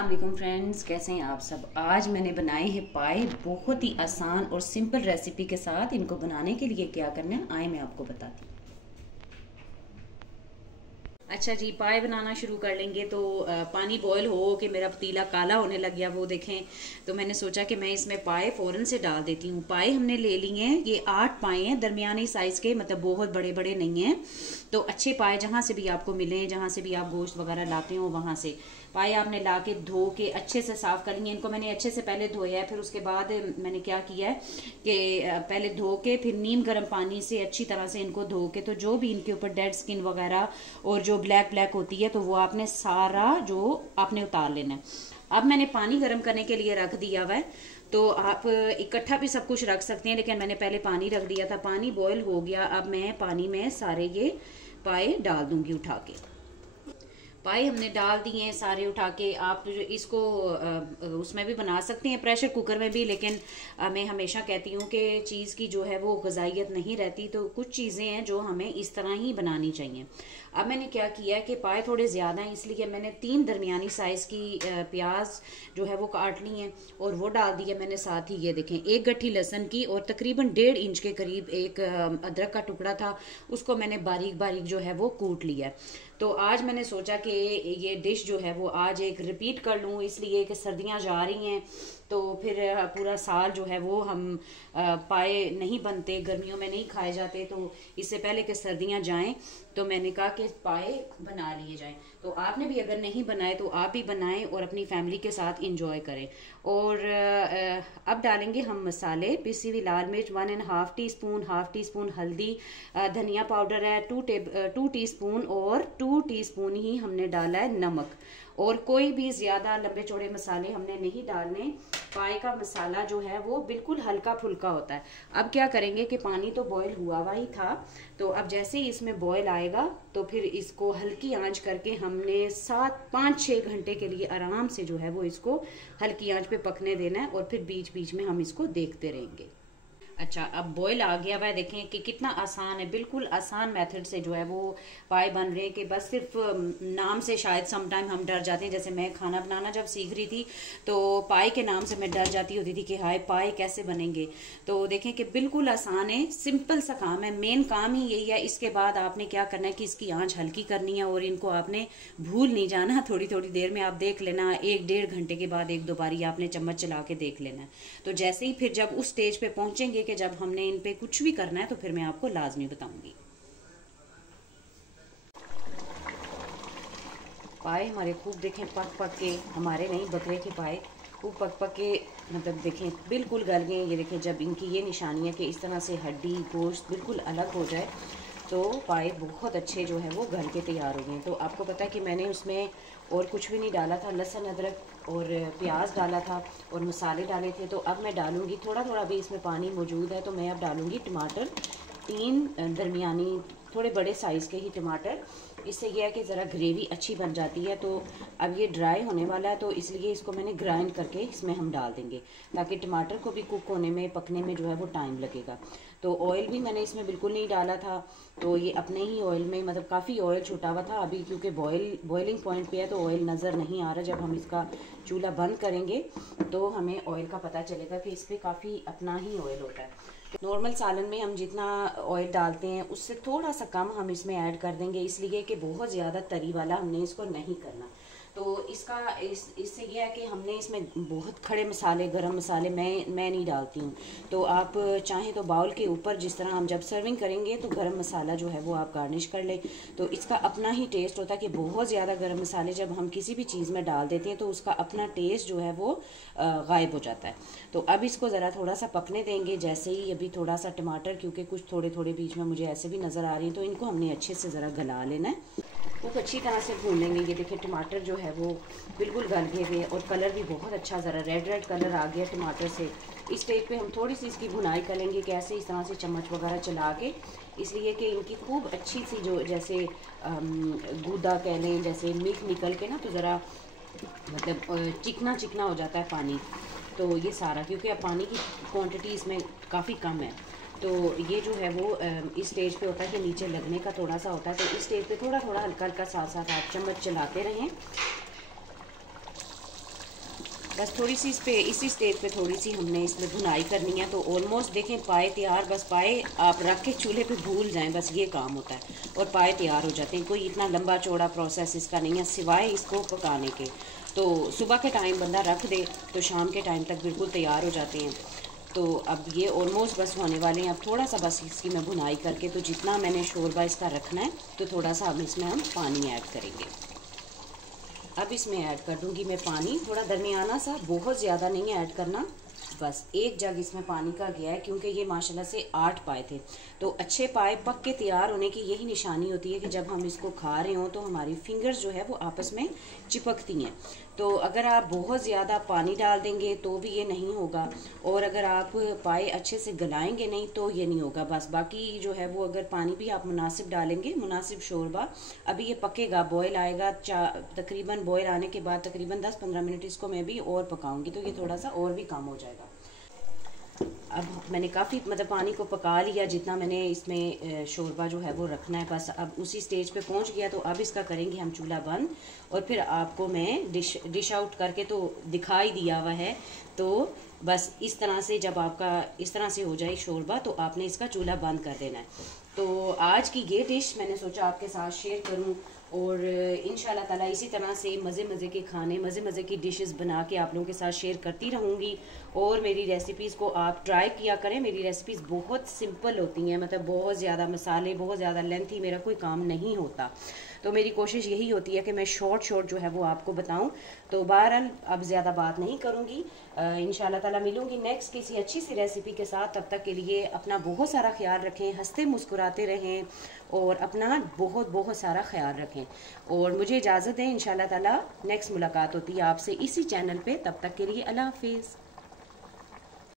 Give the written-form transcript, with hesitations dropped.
अस्सलाम वालेकुम फ्रेंड्स, कैसे हैं आप सब। आज मैंने बनाए हैं पाए, बहुत ही आसान और सिंपल रेसिपी के साथ। इनको बनाने के लिए क्या करना है आए मैं आपको बताती हूँ। अच्छा जी, पाए बनाना शुरू कर लेंगे तो पानी बॉईल हो के मेरा पतीला काला होने लग गया, वो देखें। तो मैंने सोचा कि मैं इसमें पाए फ़ौरन से डाल देती हूँ। पाए हमने ले लिए हैं, ये 8 पाए हैं, दरमियानी साइज़ के, मतलब बहुत बड़े बड़े नहीं हैं। तो अच्छे पाए जहाँ से भी आपको मिलें, जहाँ से भी आप गोश्त वगैरह लाते हो वहाँ से पाए आपने ला के धो के अच्छे से साफ़ कर लिए। इनको मैंने अच्छे से पहले धोया है, फिर उसके बाद मैंने क्या किया है कि पहले धो के फिर नीम गर्म पानी से अच्छी तरह से इनको धो के, तो जो भी इनके ऊपर डेड स्किन वगैरह और जो ब्लैक ब्लैक होती है तो वो आपने सारा जो आपने उतार लेना है। अब मैंने पानी गर्म करने के लिए रख दिया हुआ है, तो आप इकट्ठा भी सब कुछ रख सकते हैं, लेकिन मैंने पहले पानी रख दिया था। पानी बॉयल हो गया, अब मैं पानी में सारे ये पाए डाल दूंगी उठा के। पाए हमने डाल दिए हैं सारे उठा के। आप इसको उसमें भी बना सकते हैं, प्रेशर कुकर में भी, लेकिन मैं हमेशा कहती हूँ कि चीज़ की जो है वो ग़िज़ाइयत नहीं रहती, तो कुछ चीज़ें हैं जो हमें इस तरह ही बनानी चाहिए। अब मैंने क्या किया है कि पाए थोड़े ज़्यादा हैं, इसलिए मैंने 3 दरमियानी साइज़ की प्याज जो है वो काट ली हैं और वो डाल दी है मैंने। साथ ही ये देखें, 1 गट्ठी लहसुन की और तकरीबन 1.5 इंच के करीब एक अदरक का टुकड़ा था, उसको मैंने बारीक बारीक जो है वो कूट लिया है। तो आज मैंने सोचा कि ये डिश जो है वो आज एक रिपीट कर लूँ, इसलिए कि सर्दियाँ जा रही हैं तो फिर पूरा साल जो है वो हम पाए नहीं बनते, गर्मियों में नहीं खाए जाते, तो इससे पहले कि सर्दियाँ जाएं तो मैंने कहा कि पाए बना लिए जाएं। तो आपने भी अगर नहीं बनाए तो आप भी बनाएं और अपनी फैमिली के साथ इंजॉय करें। और अब डालेंगे हम मसाले। पिसी हुई लाल मिर्च 1.5 टीस्पून, 1/2 टीस्पून हल्दी, धनिया पाउडर है 2 टीस्पून और 2 टीस्पून ही हमने डाला है नमक। और कोई भी ज़्यादा लंबे चौड़े मसाले हमने नहीं डालने। पाए का मसाला जो है वो बिल्कुल हल्का फुल्का होता है। अब क्या करेंगे कि पानी तो बॉयल हुआ हुआ ही था, तो अब जैसे ही इसमें बॉयल आएगा तो फिर इसको हल्की आंच करके हमने 5-6 घंटे के लिए आराम से जो है वो इसको हल्की आंच पे पकने देना है, और फिर बीच बीच में हम इसको देखते रहेंगे। अच्छा, अब बॉयल आ गया हुआ, देखें कि कितना आसान है, बिल्कुल आसान मेथड से जो है वो पाए बन रहे हैं। कि बस सिर्फ नाम से शायद समटाइम हम डर जाते हैं। जैसे मैं खाना बनाना जब सीख रही थी तो पाए के नाम से मैं डर जाती होती थी कि हाय पाए कैसे बनेंगे। तो देखें कि बिल्कुल आसान है, सिंपल सा काम है, मेन काम ही यही है। इसके बाद आपने क्या करना है कि इसकी आंच हल्की करनी है और इनको आपने भूल नहीं जाना। थोड़ी थोड़ी देर में आप देख लेना, 1-1.5 घंटे के बाद 1-2 बारी आपने चम्मच चला के देख लेना है। तो जैसे ही फिर जब उस स्टेज पे पहुंचेंगे कि जब हमने इन पे कुछ भी करना है तो फिर मैं आपको लाजमी बताऊंगी। पाए हमारे खूब देखें पक पक के, हमारे नहीं बकरे के पाए खूब पक पक के, मतलब देखें बिल्कुल गल गए। ये देखें, जब इनकी ये निशानी है कि इस तरह से हड्डी गोश्त बिल्कुल अलग हो जाए तो पाए बहुत अच्छे जो है वो गल के तैयार हो गए। तो आपको पता है कि मैंने उसमें और कुछ भी नहीं डाला था, लहसुन अदरक और प्याज डाला था और मसाले डाले थे। तो अब मैं डालूँगी, थोड़ा थोड़ा भी इसमें पानी मौजूद है, तो मैं अब डालूँगी टमाटर, 3 दरमियानी थोड़े बड़े साइज़ के ही टमाटर। इससे यह है कि ज़रा ग्रेवी अच्छी बन जाती है। तो अब ये ड्राई होने वाला है, तो इसलिए इसको मैंने ग्राइंड करके इसमें हम डाल देंगे, ताकि टमाटर को भी कुक होने में, पकने में जो है वो टाइम लगेगा। तो ऑयल भी मैंने इसमें बिल्कुल नहीं डाला था, तो ये अपने ही ऑयल में, मतलब काफ़ी ऑयल छूटा हुआ था अभी, क्योंकि बॉइलिंग पॉइंट पे है तो ऑयल नज़र नहीं आ रहा। जब हम इसका चूल्हा बंद करेंगे तो हमें ऑयल का पता चलेगा कि इस पर काफ़ी अपना ही ऑयल होता है। नॉर्मल सालन में हम जितना ऑयल डालते हैं उससे थोड़ा सा कम हम इसमें ऐड कर देंगे, इसलिए कि बहुत ज़्यादा तरी वाला हमने इसको नहीं करना। तो इससे यह है कि हमने इसमें बहुत खड़े मसाले, गरम मसाले मैं नहीं डालती हूँ। तो आप चाहें तो बाउल के ऊपर जिस तरह हम जब सर्विंग करेंगे तो गरम मसाला जो है वो आप गार्निश कर लें, तो इसका अपना ही टेस्ट होता है। कि बहुत ज़्यादा गरम मसाले जब हम किसी भी चीज़ में डाल देते हैं तो उसका अपना टेस्ट जो है वो गायब हो जाता है। तो अब इसको ज़रा थोड़ा सा पकने देंगे। जैसे ही अभी थोड़ा सा टमाटर, क्योंकि कुछ थोड़े थोड़े बीच में मुझे ऐसे भी नज़र आ रही हैं, तो इनको हमने अच्छे से ज़रा गला लेना है, खूब अच्छी तरह से भून लेंगे। ये देखिए टमाटर जो है वो बिल्कुल गल गए हुए और कलर भी बहुत अच्छा, ज़रा रेड कलर आ गया टमाटर से। इस स्टेज पे हम थोड़ी सी इसकी भुनाई करेंगे, कैसे इस तरह से चम्मच वगैरह चला के, इसलिए कि इनकी खूब अच्छी सी जो जैसे गूदा कह लें, जैसे मिल्क निकल के ना, तो ज़रा मतलब चिकना चिकना हो जाता है पानी। तो ये सारा, क्योंकि अब पानी की क्वांटिटी इसमें काफ़ी कम है, तो ये जो है वो इस स्टेज पे होता है कि नीचे लगने का थोड़ा सा होता है। तो इस स्टेज पे थोड़ा थोड़ा हल्का हल्का साथ साथ आप चम्मच चलाते रहें बस थोड़ी सी इस पे इसी स्टेज पे थोड़ी सी हमने इसमें भुनाई करनी है। तो ऑलमोस्ट देखें पाए तैयार, बस पाए आप रख के चूल्हे पे भूल जाएं, बस ये काम होता है और पाए तैयार हो जाते हैं। कोई इतना लंबा चौड़ा प्रोसेस इसका नहीं है सिवाय इसको पकाने के। तो सुबह के टाइम बंदा रख दे तो शाम के टाइम तक बिल्कुल तैयार हो जाते हैं। तो अब ये ऑलमोस्ट बस होने वाले हैं। अब थोड़ा सा बस इसकी मैं भुनाई करके, तो जितना मैंने शोरबा इसका रखना है तो थोड़ा सा अब इसमें हम पानी ऐड करेंगे। अब इसमें ऐड कर दूंगी मैं पानी, थोड़ा दरमियाना सा, बहुत ज़्यादा नहीं ऐड करना। बस 1 जग इसमें पानी का गया है, क्योंकि ये माशाल्लाह से 8 पाए थे। तो अच्छे पाए पक के तैयार होने की यही निशानी होती है कि जब हम इसको खा रहे हों तो हमारी फिंगर्स जो है वो आपस में चिपकती हैं। तो अगर आप बहुत ज़्यादा पानी डाल देंगे तो भी ये नहीं होगा, और अगर आप पाए अच्छे से गलाएंगे नहीं तो ये नहीं होगा। बस बाकी जो है वो अगर पानी भी आप मुनासिब डालेंगे, मुनासिब शोरबा, अभी ये पकेगा, बॉयल आएगा, तकरीबन बॉयल आने के बाद तकरीबन 10-15 मिनट इसको मैं भी और पकाऊंगी, तो ये थोड़ा सा और भी कम हो जाएगा। अब मैंने काफ़ी मतलब पानी को पका लिया जितना मैंने इसमें शोरबा जो है वो रखना है। बस अब उसी स्टेज पे पहुंच गया, तो अब इसका करेंगे हम चूल्हा बंद, और फिर आपको मैं डिश आउट करके तो दिखाई दिया हुआ है। तो बस इस तरह से जब आपका इस तरह से हो जाए शोरबा तो आपने इसका चूल्हा बंद कर देना है। तो आज की ये डिश मैंने सोचा आपके साथ शेयर करूं, और इंशाल्लाह ताला इसी तरह से मज़े के खाने, मज़े की डिशेस बना के आप लोगों के साथ शेयर करती रहूँगी। और मेरी रेसिपीज़ को आप ट्राई किया करें। मेरी रेसिपीज़ बहुत सिंपल होती हैं, मतलब बहुत ज़्यादा मसाले, बहुत ज़्यादा लेंथी मेरा कोई काम नहीं होता। तो मेरी कोशिश यही होती है कि मैं शॉर्ट जो है वो आपको बताऊं। तो बहरहाल अब ज़्यादा बात नहीं करूँगी, इंशाल्लाह ताला मिलूँगी नेक्स्ट किसी अच्छी सी रेसिपी के साथ। तब तक के लिए अपना बहुत सारा ख्याल रखें, हंसते मुस्कुराते रहें, और अपना बहुत सारा ख्याल रखें। और मुझे इजाज़त दें, इंशाल्लाह ताला नेक्स्ट मुलाकात होती है आपसे इसी चैनल पे। तब तक के लिए अल्लाह हाफिज़।